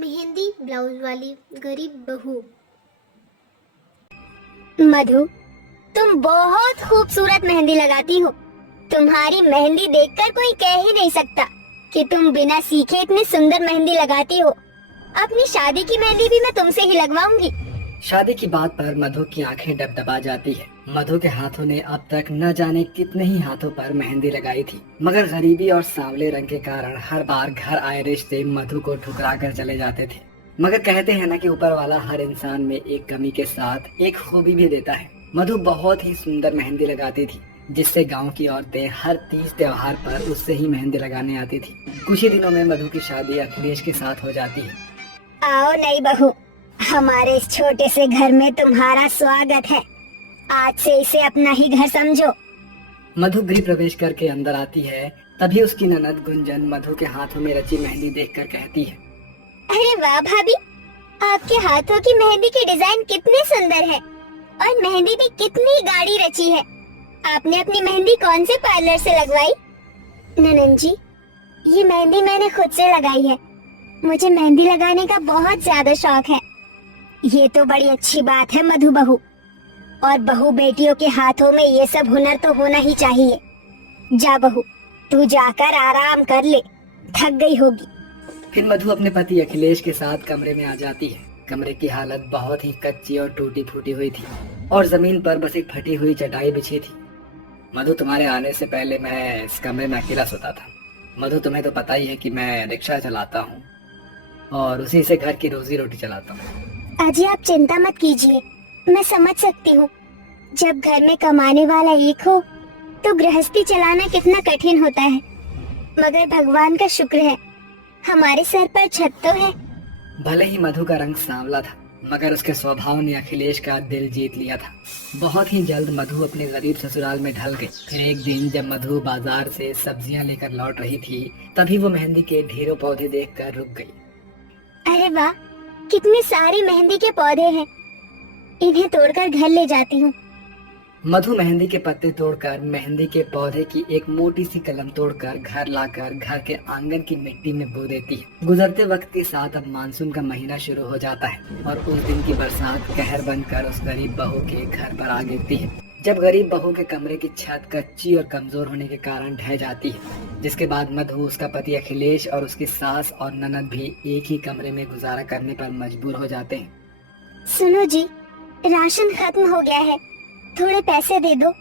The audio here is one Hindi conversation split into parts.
मेहंदी ब्लाउज वाली गरीब बहू। मधु, तुम बहुत खूबसूरत मेहंदी लगाती हो। तुम्हारी मेहंदी देखकर कोई कह ही नहीं सकता कि तुम बिना सीखे इतनी सुंदर मेहंदी लगाती हो। अपनी शादी की मेहंदी भी मैं तुमसे ही लगवाऊंगी। शादी की बात पर मधु की आंखें डबडबा जाती है। मधु के हाथों ने अब तक न जाने कितने ही हाथों पर मेहंदी लगाई थी, मगर गरीबी और सांवले रंग के कारण हर बार घर आए रिश्ते मधु को ठुकरा कर चले जाते थे। मगर कहते हैं ना कि ऊपर वाला हर इंसान में एक कमी के साथ एक खूबी भी देता है। मधु बहुत ही सुंदर मेहंदी लगाती थी, जिससे गांव की औरतें हर तीज त्योहार पर उससे ही मेहंदी लगाने आती थी। कुछ ही दिनों में मधु की शादी अखिलेश के साथ हो जाती है। आओ नई बहू, हमारे इस छोटे से घर में तुम्हारा स्वागत है। आज से इसे अपना ही घर समझो। मधु गृह प्रवेश करके अंदर आती है, तभी उसकी ननद गुंजन मधु के हाथों में रची मेहंदी देखकर कहती है, अरे वाह भाभी, आपके हाथों की मेहंदी की डिजाइन कितनी सुंदर है और मेहंदी भी कितनी गाढ़ी रची है। आपने अपनी मेहंदी कौन से पार्लर से लगवाई? ननन जी, ये मेहंदी मैंने खुद से लगाई है। मुझे मेहंदी लगाने का बहुत ज्यादा शौक है। ये तो बड़ी अच्छी बात है मधु बहू, और बहू बेटियों के हाथों में ये सब हुनर तो होना ही चाहिए। जा बहू, तू जाकर आराम कर ले, थक गई होगी। फिर मधु अपने पति अखिलेश के साथ कमरे में आ जाती है। कमरे की हालत बहुत ही कच्ची और टूटी फूटी हुई थी और जमीन पर बस एक फटी हुई चटाई बिछी थी। मधु, तुम्हारे आने से पहले मैं इस कमरे में अकेला सोता था। मधु, तुम्हें तो पता ही है कि मैं रिक्शा चलाता हूँ और उसी से घर की रोजी रोटी चलाता हूँ। अजी, आप चिंता मत कीजिए, मैं समझ सकती हूँ। जब घर में कमाने वाला एक हो तो गृहस्थी चलाना कितना कठिन होता है। मगर भगवान का शुक्र है, हमारे सर पर छत तो है। भले ही मधु का रंग सांवला था, मगर उसके स्वभाव ने अखिलेश का दिल जीत लिया था। बहुत ही जल्द मधु अपने गरीब ससुराल में ढल गई। फिर एक दिन जब मधु बाजार से सब्जियां लेकर लौट रही थी, तभी वो मेहंदी के ढेरों पौधे देखकर रुक गई। अरे वाह, कितने सारे मेहंदी के पौधे हैं। इन्हें तोड़कर घर ले जाती हूँ। मधु मेहंदी के पत्ते तोड़कर मेहंदी के पौधे की एक मोटी सी कलम तोड़कर घर लाकर घर के आंगन की मिट्टी में बो देती है। गुजरते वक्त के साथ अब मानसून का महीना शुरू हो जाता है और उस दिन की बरसात कहर बनकर उस गरीब बहू के घर पर आ गिरती है। जब गरीब बहू के कमरे की छत कच्ची और कमजोर होने के कारण ढह जाती है, जिसके बाद मधु, उसका पति अखिलेश और उसकी सास और ननद भी एक ही कमरे में गुजारा करने पर मजबूर हो जाते हैं। सुनो जी, राशन खत्म हो गया है, थोड़े पैसे दे दो।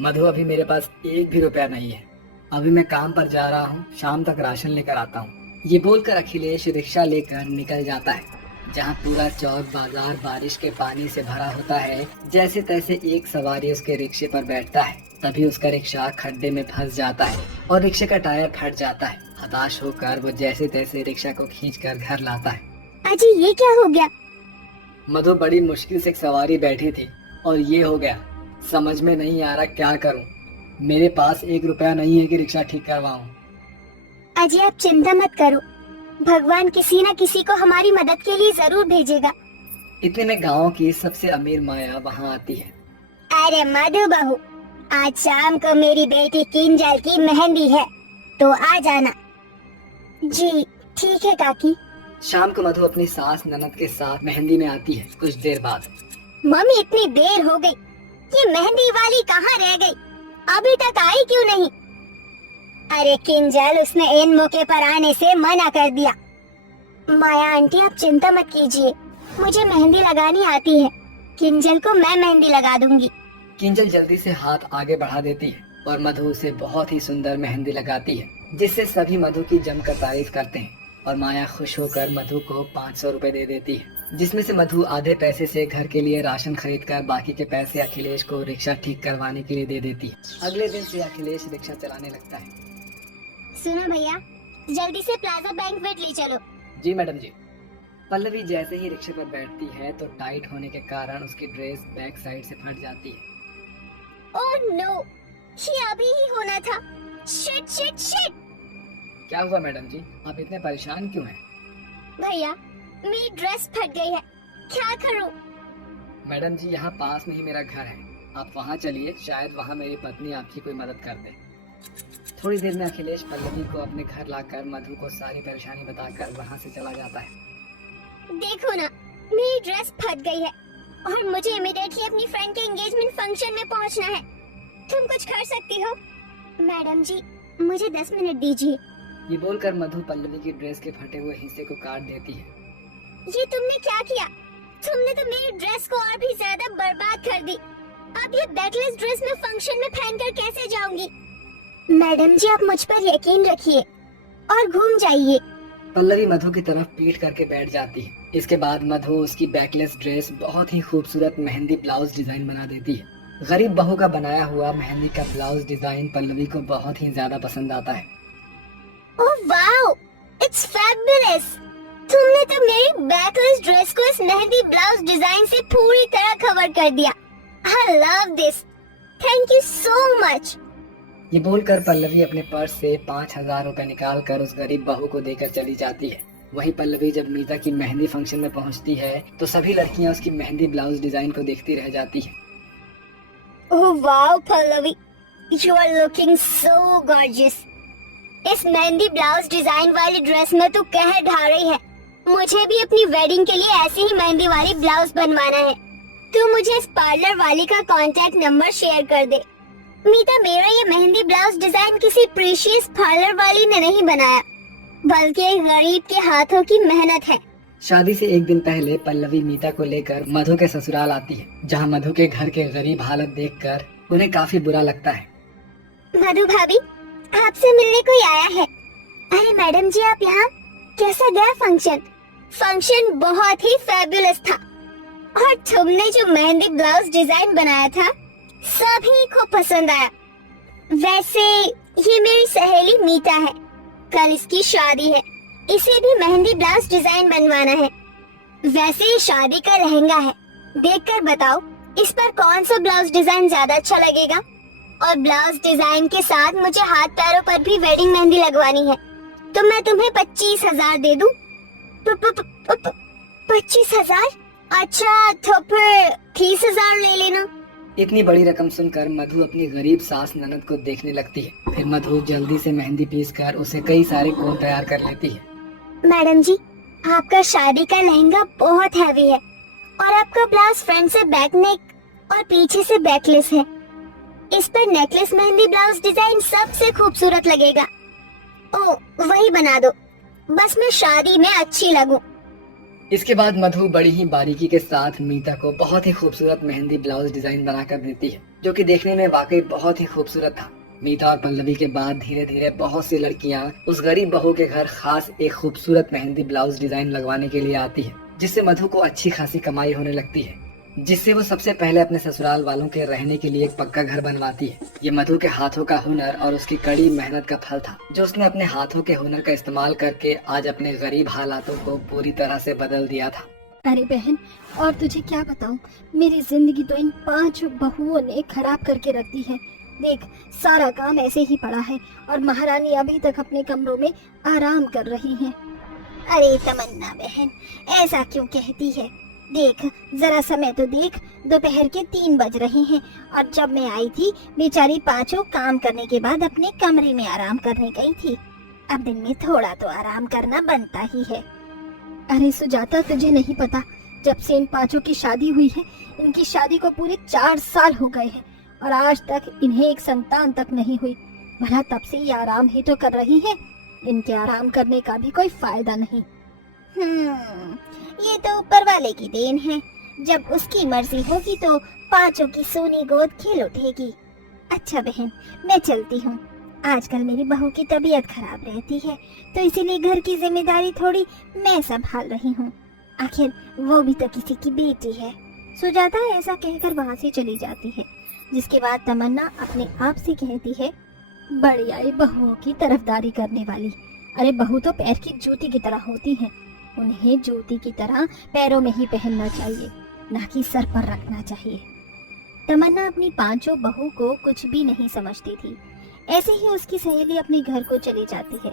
मधु, अभी मेरे पास एक भी रुपया नहीं है। अभी मैं काम पर जा रहा हूँ, शाम तक राशन लेकर आता हूँ। ये बोलकर अखिलेश रिक्शा लेकर निकल जाता है। जहाँ पूरा चौक बाजार बारिश के पानी से भरा होता है, जैसे तैसे एक सवारी उसके रिक्शे पर बैठता है। तभी उसका रिक्शा खड्डे में फंस जाता है और रिक्शे का टायर फट जाता है। हताश होकर वो जैसे तैसे रिक्शा को खींचकर घर लाता है। अजी, ये क्या हो गया? मधु, बड़ी मुश्किल से एक सवारी बैठी थी और ये हो गया। समझ में नहीं आ रहा क्या करूं। मेरे पास एक रुपया नहीं है कि रिक्शा ठीक करवाऊं। अजी, आप चिंता मत करो, भगवान किसी न किसी को हमारी मदद के लिए जरूर भेजेगा। इतने में गांव की सबसे अमीर माया वहां आती है। अरे मधु बहू, आज शाम को मेरी बेटी किंजल की मेहंदी है, तो आ जाना। जी ठीक है काकी। शाम को मधु अपनी सास ननद के साथ मेहंदी में आती है। कुछ देर बाद, मम्मी, इतनी देर हो गई, ये मेहंदी वाली कहाँ रह गई? अभी तक आई क्यों नहीं? अरे किंजल, उसने इन मौके पर आने से मना कर दिया। माया आंटी, आप चिंता मत कीजिए, मुझे मेहंदी लगानी आती है। किंजल को मैं मेहंदी लगा दूंगी। किंजल जल्दी से हाथ आगे बढ़ा देती है और मधु उसे बहुत ही सुंदर मेहंदी लगाती है, जिससे सभी मधु की जमकर तारीफ करते हैं। और माया खुश होकर मधु को 500 रुपए दे देती है, जिसमें से मधु आधे पैसे से घर के लिए राशन खरीद कर बाकी के पैसे अखिलेश को रिक्शा ठीक करवाने के लिए दे देती है। अगले दिन से अखिलेश रिक्शा चलाने लगता है। सुनो भैया, जल्दी से प्लाजा बैंक्वेट ले चलो। जी मैडम जी। पल्लवी जैसे ही रिक्शे पर बैठती है तो टाइट होने के कारण उसकी ड्रेस बैक साइड से फट जाती है। ओह नो, ये अभी ही होना था। Shit shit shit. क्या हुआ मैडम जी, आप इतने परेशान क्यों हैं? भैया, मेरी ड्रेस फट गई है, क्या करूं? मैडम जी, यहाँ पास में ही मेरा घर है, आप वहाँ चलिए, शायद वहाँ मेरी पत्नी आपकी कोई मदद कर दे। थोड़ी देर में अखिलेश पल्लवी को अपने घर लाकर मधु को सारी परेशानी बताकर वहाँ से चला जाता है। देखो ना, मेरी ड्रेस फट गई है और मुझे इमीडिएटली अपनी फ्रेंड के एंगेजमेंट फंक्शन में पहुंचना है। तुम कुछ कर सकती हो? मैडम जी, मुझे 10 मिनट दीजिए। ये बोलकर मधु पल्लवी की ड्रेस के फटे हुए हिस्से को काट देती है। ये तुमने क्या किया? तुमने तो मेरी ड्रेस को और भी ज्यादा बर्बाद कर दी। अब ये बैकलेस ड्रेस मैं फंक्शन में पहनकर कैसे जाऊंगी? मैडम जी, आप मुझ पर यकीन रखिए और घूम जाइए। पल्लवी मधु की तरफ पीठ करके बैठ जाती है। इसके बाद मधु उसकी बैकलेस ड्रेस बहुत ही खूबसूरत मेहंदी ब्लाउज डिजाइन बना देती है। गरीब बहू का बनाया हुआ मेहंदी का ब्लाउज डिजाइन पल्लवी को बहुत ही ज्यादा पसंद आता है। Oh wow, it's fabulous. तुमने तो मेरी बैकलेस ड्रेस को इस मेहंदी ब्लाउज डिजाइन से पूरी तरह कवर कर दिया। I love this, thank you so much. ये बोलकर पल्लवी अपने पर्स से 5,000 रुपए निकाल कर उस गरीब बहू को देकर चली जाती है। वहीं पल्लवी जब मीता की मेहंदी फंक्शन में पहुंचती है तो सभी लड़कियां उसकी मेहंदी ब्लाउज डिजाइन को देखती रह जाती है। Oh wow Pallavi, you are looking so gorgeous. इस मेहंदी ब्लाउज डिजाइन वाली ड्रेस में तो कहर ढा रही है। मुझे भी अपनी वेडिंग के लिए ऐसी ही मेहंदी वाली ब्लाउज बनवाना है। तू मुझे इस पार्लर वाली का कांटेक्ट नंबर शेयर कर दे। मीता, मेरा ये मेहंदी ब्लाउज डिजाइन किसी प्रीशियस पार्लर वाली ने नहीं बनाया, बल्कि एक गरीब के हाथों की मेहनत है। शादी से एक दिन पहले पल्लवी मीता को लेकर मधु के ससुराल आती है, जहां मधु के घर के गरीब हालत देखकर उन्हें काफी बुरा लगता है। मधु भाभी, आपसे मिलने कोई आया है। अरे मैडम जी, आप यहाँ? कैसा गया फंक्शन? फंक्शन बहुत ही फैबुलस था और तुमने जो मेहंदी ब्लाउज डिजाइन बनाया था सभी को पसंद आया। वैसे ये मेरी सहेली मीता है, कल इसकी शादी है, इसे भी मेहंदी ब्लाउज डिजाइन बनवाना है। वैसे ये शादी का लहंगा है, देखकर बताओ इस पर कौन सा ब्लाउज डिजाइन ज्यादा अच्छा लगेगा। और ब्लाउज डिजाइन के साथ मुझे हाथ पैरों पर भी वेडिंग मेहंदी लगवानी है, तो मैं तुम्हें 25,000 दे दूं। 25,000? अच्छा, तो फिर 30,000 ले लेना। इतनी बड़ी रकम सुनकर मधु अपनी गरीब सास ननद को देखने लगती है। फिर मधु जल्दी से मेहंदी पीस कर उसे कई सारे कोन तैयार कर लेती है। मैडम जी, आपका शादी का लहंगा बहुत हैवी है और आपका ब्लाउज फ्रंट से बैक नेक और पीछे से बैकलेस है। इस पर नेकलेस मेहंदी ब्लाउज डिजाइन सबसे खूबसूरत लगेगा। ओ, वही बना दो, बस मैं शादी में अच्छी लगूं। इसके बाद मधु बड़ी ही बारीकी के साथ मीता को बहुत ही खूबसूरत मेहंदी ब्लाउज डिजाइन बनाकर देती है, जो कि देखने में वाकई बहुत ही खूबसूरत था। मीता और पल्लवी के बाद धीरे धीरे बहुत सी लड़कियां उस गरीब बहू के घर खास एक खूबसूरत मेहंदी ब्लाउज डिजाइन लगवाने के लिए आती है, जिससे मधु को अच्छी खासी कमाई होने लगती है, जिससे वो सबसे पहले अपने ससुराल वालों के रहने के लिए एक पक्का घर बनवाती है। ये मधु के हाथों का हुनर और उसकी कड़ी मेहनत का फल था, जो उसने अपने हाथों के हुनर का इस्तेमाल करके आज अपने गरीब हालातों को पूरी तरह से बदल दिया था। अरे बहन, और तुझे क्या बताऊं, मेरी जिंदगी तो इन 5 बहुओं ने खराब करके रख दी है। देख, सारा काम ऐसे ही पड़ा है और महारानी अभी तक अपने कमरों में आराम कर रही हैं। अरे तमन्ना बहन, ऐसा क्यों कहती है? देख, जरा समय तो देख, दोपहर के 3 बज रहे हैं और जब मैं आई थी बेचारी 5 काम करने के बाद अपने कमरे में आराम करने गई थी। अब दिन में थोड़ा तो आराम करना बनता ही है। अरे सुजाता, तुझे नहीं पता, जब से इन 5 की शादी हुई है, इनकी शादी को पूरे 4 साल हो गए हैं और आज तक इन्हें एक संतान तक नहीं हुई। भला तब से ये आराम ही तो कर रही हैं, इनके आराम करने का भी कोई फायदा नहीं। ये तो ऊपर वाले की देन है, जब उसकी मर्जी होगी तो 5 की सोनी गोद खिल उठेगी। अच्छा बहन, मैं चलती हूँ, आजकल मेरी बहू की तबीयत खराब रहती है, तो इसीलिए घर की जिम्मेदारी थोड़ी मैं संभाल रही हूँ। आखिर वो भी तो किसी की बेटी है। सुजाता ऐसा कहकर वहाँ से चली जाती है, जिसके बाद तमन्ना अपने आप से कहती है, बड़ी आई बहुओं की तरफदारी करने वाली। अरे बहू तो पैर की जूती की तरह होती है, उन्हें जूती की तरह पैरों में ही पहनना चाहिए, ना कि सर पर रखना चाहिए। तमन्ना अपनी 5 बहू को कुछ भी नहीं समझती थी। ऐसे ही उसकी सहेली अपने घर को चली जाती है।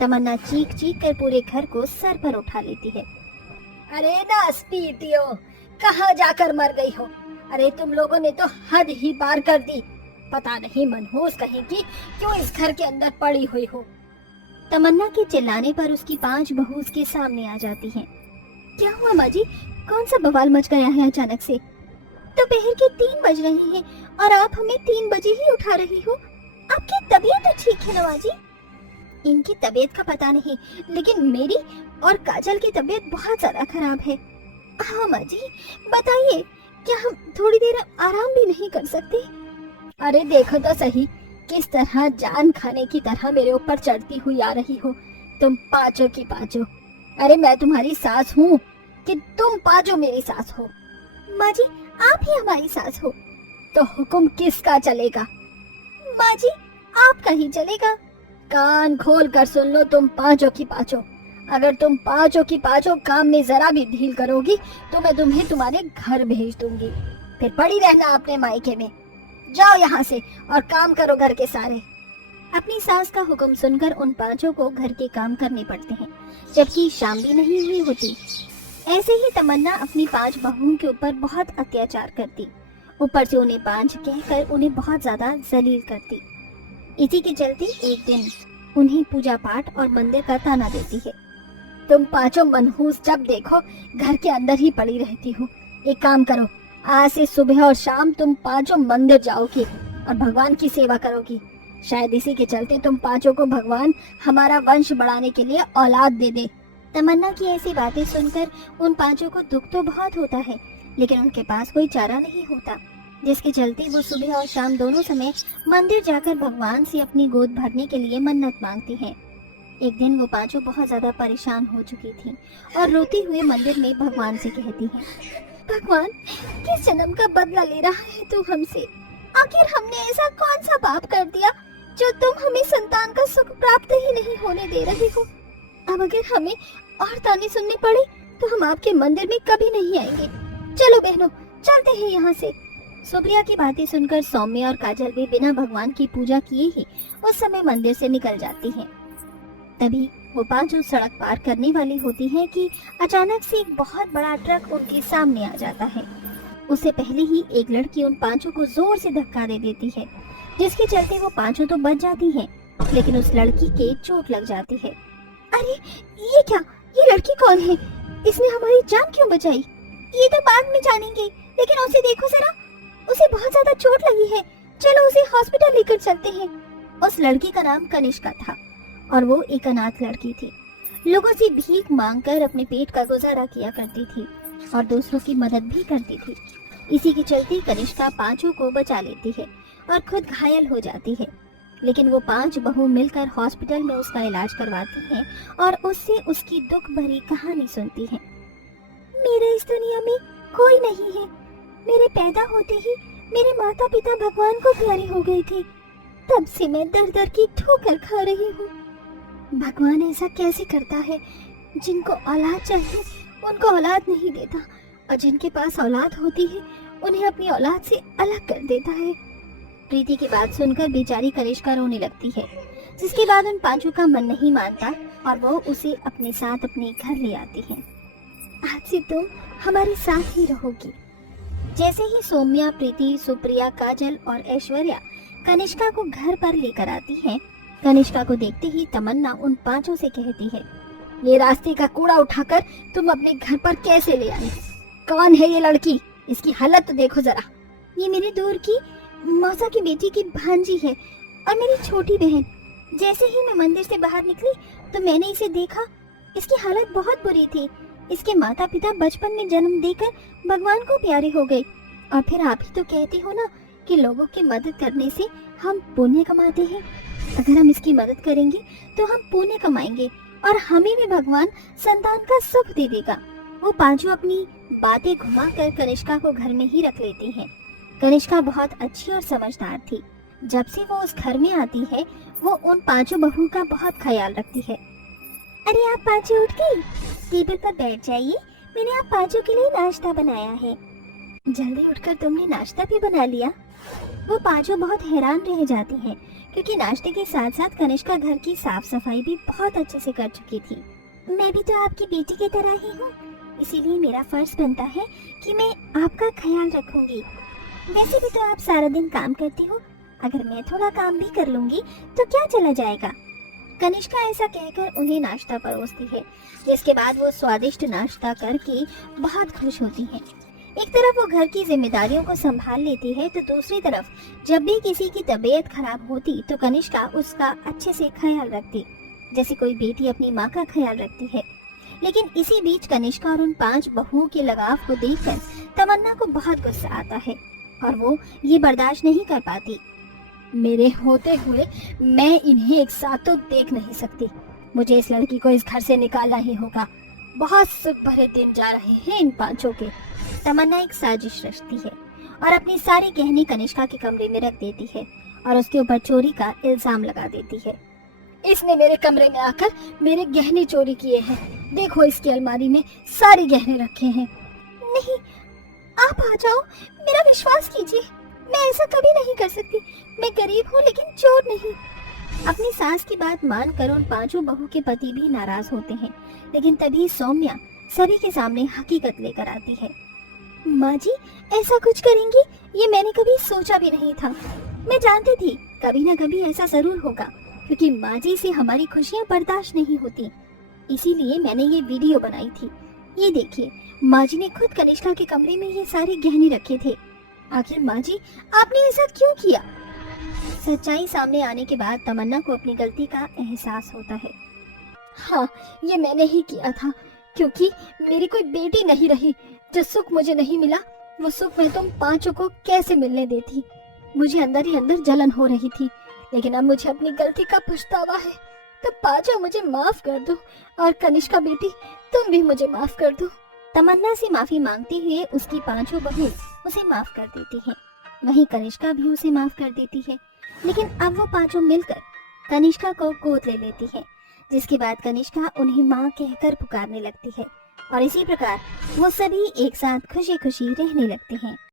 तमन्ना चीख चीख कर पूरे घर को सर पर उठा लेती है। अरे नास्तीतियो, कहाँ जाकर मर गई हो? अरे तुम लोगों ने तो हद ही पार कर दी। पता नहीं मनहूस कहीं की क्यों इस घर के अंदर पड़ी हुई हो। तमन्ना के चिल्लाने पर उसकी 5 बहू उसके सामने आ जाती हैं। क्या हुआ माँ जी? कौन सा बवाल मच गया है अचानक से? दोपहर के 3 बज रहे हैं और आप हमें 3 बजे ही उठा रही हो। आपकी तबीयत तो ठीक है ना माँ जी? इनकी तबीयत का पता नहीं, लेकिन मेरी और काजल की तबीयत बहुत ज्यादा खराब है। हाँ माँ जी, बताइए, क्या हम थोड़ी देर आराम भी नहीं कर सकते? अरे देखो तो सही, किस तरह जान खाने की तरह मेरे ऊपर चढ़ती हुई आ रही हो तुम पांचों की पांचों। अरे मैं तुम्हारी सास हूँ कि तुम पांचों मेरी सास हो? माँ जी, आप ही हमारी सास हो। तो हुक्म किसका चलेगा? माँ जी, आपका ही चलेगा। कान खोल कर सुन लो तुम पांचों की पांचों। अगर तुम पांचों की पांचों काम में जरा भी ढील करोगी तो मैं तुम्हें तुम्हारे घर भेज दूंगी। फिर पड़ी रहना अपने मायके में। जाओ यहाँ से और काम करो घर के सारे। अपनी सास का हुक्म सुनकर उन पांचों को घर के काम करने पड़ते हैं, जबकि शाम भी नहीं हुई होती। ऐसे ही तमन्ना अपनी 5 बहुओं के ऊपर बहुत अत्याचार करती, ऊपर से उन्हें 5 कहकर उन्हें बहुत ज्यादा जलील करती। इसी के चलते एक दिन उन्हें पूजा पाठ और मंदिर का ताना देती है। तुम पांचों मनहूस जब देखो घर के अंदर ही पड़ी रहती हो। एक काम करो, आज से सुबह और शाम तुम पांचों मंदिर जाओगी और भगवान की सेवा करोगी। शायद इसी के चलते तुम पांचों को भगवान हमारा वंश बढ़ाने के लिए औलाद दे दे। तमन्ना की ऐसी बातें सुनकर उन पांचों को दुख तो बहुत होता है, लेकिन उनके पास कोई चारा नहीं होता, जिसके चलते वो सुबह और शाम दोनों समय मंदिर जाकर भगवान से अपनी गोद भरने के लिए मन्नत मांगती हैं। एक दिन वो पांचों बहुत ज्यादा परेशान हो चुकी थी और रोती हुए मंदिर में भगवान से कहती हैं, भगवान, किस जन्म का बदला ले रहा है तू हमसे? आखिर हमने ऐसा कौन सा पाप कर दिया जो तुम हमें संतान का सुख प्राप्त ही नहीं होने दे रहे हो? अब अगर हमें और ताने सुनने पड़े तो हम आपके मंदिर में कभी नहीं आएंगे। चलो बहनों, चलते हैं यहाँ से। सुप्रिया की बातें सुनकर सौम्या और काजल भी बिना भगवान की पूजा किए ही उस समय मंदिर से निकल जाती हैं। तभी वो पांचों सड़क पार करने वाली होती हैं कि अचानक से एक बहुत बड़ा ट्रक उनके सामने आ जाता है। उससे पहले ही एक लड़की उन पांचों को जोर से धक्का दे देती है, जिसके चलते वो पांचों तो बच जाती हैं, लेकिन उस लड़की के चोट लग जाती है। अरे ये क्या? ये लड़की कौन है? इसने हमारी जान क्यों बचाई? ये तो बाद में जानेंगे, लेकिन उसे देखो जरा, उसे बहुत ज्यादा चोट लगी है। चलो उसे हॉस्पिटल लेकर चलते हैं। उस लड़की का नाम कनिष्का था और वो एक अनाथ लड़की थी। लोगों से भीख मांगकर अपने पेट का गुजारा किया करती थी और दूसरों की मदद भी करती थी। इसी के चलते कनिष्का पांचों को बचा लेती है और खुद घायल हो जाती है, लेकिन वो 5 बहू मिलकर हॉस्पिटल में उसका इलाज करवाती हैं और उससे उसकी दुख भरी कहानी सुनती हैं। मेरे इस दुनिया में कोई नहीं है। मेरे पैदा होते ही मेरे माता पिता भगवान को प्यारे हो गए थे। तब से मैं दर दर की ठोकर खा रही हूँ। भगवान ऐसा कैसे करता है? जिनको औलाद चाहिए उनको औलाद नहीं देता, और जिनके पास औलाद होती है उन्हें अपनी औलाद से अलग कर देता है। प्रीति की बात सुनकर बेचारी कनिष्का रोने लगती है, जिसके बाद उन पांचों का मन नहीं मानता और वो उसे अपने साथ अपने घर ले आती है। आज से तुम हमारे साथ ही रहोगी। जैसे ही सौम्या, प्रीति, सुप्रिया, काजल और ऐश्वर्या कनिष्का को घर पर लेकर आती हैं, कनिष्का को देखते ही तमन्ना उन पांचों से कहती है, ये रास्ते का कूड़ा उठाकर तुम अपने घर पर कैसे ले आई? कौन है ये लड़की? इसकी हालत तो देखो जरा। ये मेरे दूर की मौसा की बेटी की भांजी है और मेरी छोटी बहन। जैसे ही मैं मंदिर से बाहर निकली तो मैंने इसे देखा। इसकी हालत बहुत बुरी थी। इसके माता पिता बचपन में जन्म देकर भगवान को प्यारे हो गए। और फिर आप ही तो कहते हो ना कि लोगों की मदद करने से हम पुण्य कमाते हैं। अगर हम इसकी मदद करेंगे तो हम पुण्य कमाएंगे और हमें भी भगवान संतान का सुख दे देगा। वो पांचों अपनी बातें घुमाकर कनिष्का को घर में ही रख लेती हैं। कनिष्का बहुत अच्छी और समझदार थी। जब से वो उस घर में आती है वो उन पांचों बहुओं का बहुत ख्याल रखती है। अरे आप पांचों उठ गई? टेबल पर बैठ जाइए, मैंने आप पांचों के लिए नाश्ता बनाया है। जल्दी उठकर तुमने नाश्ता भी बना लिया? वो पांचों बहुत हैरान रह जाती हैं, क्योंकि नाश्ते के साथ साथ कनिष्का घर की साफ सफाई भी बहुत अच्छे से कर चुकी थी। मैं भी तो आपकी बेटी की तरह ही हूँ, इसीलिए मेरा फर्ज बनता है कि मैं आपका ख्याल रखूंगी। वैसे भी तो आप सारा दिन काम करती हो, अगर मैं थोड़ा काम भी कर लूंगी तो क्या चला जाएगा। कनिष्का ऐसा कहकर उन्हें नाश्ता परोसती है, जिसके बाद वो स्वादिष्ट नाश्ता करके बहुत खुश होती हैं। एक तरफ वो घर की जिम्मेदारियों को संभाल लेती है तो दूसरी तरफ जब भी किसी की तबीयत खराब होती तो कनिष्का उसका अच्छे से ख्याल रखती, जैसे कोई बेटी अपनी माँ का ख्याल रखती है। लेकिन इसी बीच कनिष्का और उन 5 बहुओं के लगाव को देखकर तमन्ना को बहुत गुस्सा आता है और वो ये बर्दाश्त नहीं कर पाती। मेरे होते हुए मैं इन्हें एक साथ तो देख नहीं सकती। मुझे इस लड़की को इस घर से निकालना ही होगा। बहुत सुख भरे दिन जा रहे हैं इन 5 के। तमन्ना एक साजिश रचती है और अपनी सारी गहने कनिष्का के कमरे में रख देती है और उसके ऊपर चोरी का इल्जाम लगा देती है। इसने मेरे कमरे में आकर मेरे गहने चोरी किए हैं। देखो इसकी अलमारी में सारे गहने रखे हैं। नहीं, आप आ जाओ, मेरा विश्वास कीजिए, मैं ऐसा कभी नहीं कर सकती। मैं गरीब हूँ लेकिन चोर नहीं। अपनी सास की बात मानकर उन 5 बहू के पति भी नाराज होते हैं, लेकिन तभी सौम्या सभी के सामने हकीकत लेकर आती है। माँ जी ऐसा कुछ करेंगी ये मैंने कभी सोचा भी नहीं था। मैं जानती थी कभी ना कभी ऐसा जरूर होगा, क्योंकि माँ जी से हमारी खुशियाँ बर्दाश्त नहीं होती। इसीलिए मैंने ये वीडियो बनाई थी। ये देखिए, माँ जी ने खुद कनिष्का के कमरे में ये सारे गहने रखे थे। आखिर माँ जी आपने ऐसा क्यों किया? सच्चाई सामने आने के बाद तमन्ना को अपनी गलती का एहसास होता है। हाँ, ये मैंने ही किया था, क्योंकि मेरी कोई बेटी नहीं रही। जो सुख मुझे नहीं मिला वो सुख मैं तुम 5 को कैसे मिलने देती। मुझे अंदर ही अंदर जलन हो रही थी, लेकिन अब मुझे अपनी गलती का पछतावा है। तो 5 मुझे माफ कर दो, और कनिष्का बेटी तुम भी मुझे माफ कर दो। तमन्ना से माफी मांगते हुए उसकी 5 बहू उसे माफ कर देती हैं। वहीं कनिष्का भी उसे माफ कर देती है। लेकिन अब वो 5 मिलकर कनिष्का को गोद ले लेती है, जिसके बाद कनिष्का उन्हें माँ कहकर पुकारने लगती है और इसी प्रकार वो सभी एक साथ खुशी खुशी रहने लगते हैं।